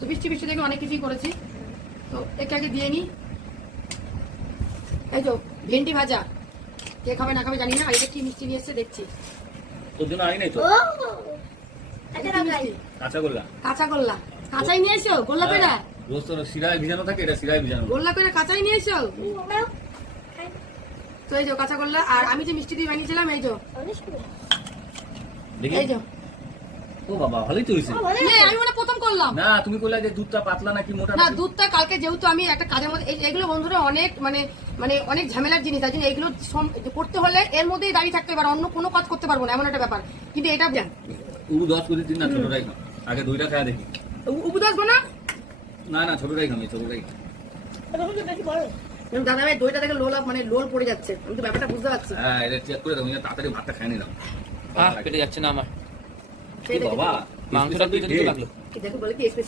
তো বৃষ্টি দেখে অনেক কিছুই করেছি। তো একে আগে দিয়ে নিই। এই তো ভেন্ডি ভাজা, কে খাবে না খাবে জানি না। আর এটা কি মিষ্টি নিয়ে এসছে দেখছি। তোর জন্য আনি নাই তো কাঁচা গোল্লা। কাঁচা গোল্লা, কাঁচাই নিয়ে এসো গোল্লা করে। রোজ তো শিরায় ভিজানো থাকে, এটা শিরায় ভিজানো। গোল্লা করে কাঁচাই নিয়ে এসো। তো এই যে কাঁচা গোল্লা। আর আমি যে মিষ্টি দিয়ে বানিয়েছিলাম এই যে, দেখি। এই যে ও বাবা, ভালোই তো হয়েছে। আমি মানে প্রথম করলাম না, তুমি বললে যে দুধটা পাতলা নাকি মোটা না, নাকি? দুধটা কালকে যেহেতু আমি একটা কাজের মধ্যে, এগুলো বন্ধুরা অনেক মানে মানে অনেক ঝামেলার জিনিস। তাই জন্য এগুলো করতে হলে এর মধ্যেই দাঁড়িয়ে থাকতে পারে, অন্য কোনো কাজ করতে পারবো না, এমন একটা ব্যাপার। কিন্তু এটা উবু 10 করে দিন না, ছোটটাই খাও। আগে দইটা খাওয়া দেখি। উপদাস না না না, ছোটটাই খাও, ছোটটাই। দাদা ভাই দইটা দেখে লোল মানে লোল পড়ে যাচ্ছে। আমি তো ব্যাপারটা বুঝতে পারছি। হ্যাঁ, এটা চেক করে দাও, তাড়াতাড়ি ভাতটা খাই নিলাম। পেটে যাচ্ছে না আমার বাবা, মাংসটা দিতে লাগলো। দেখো বলে কি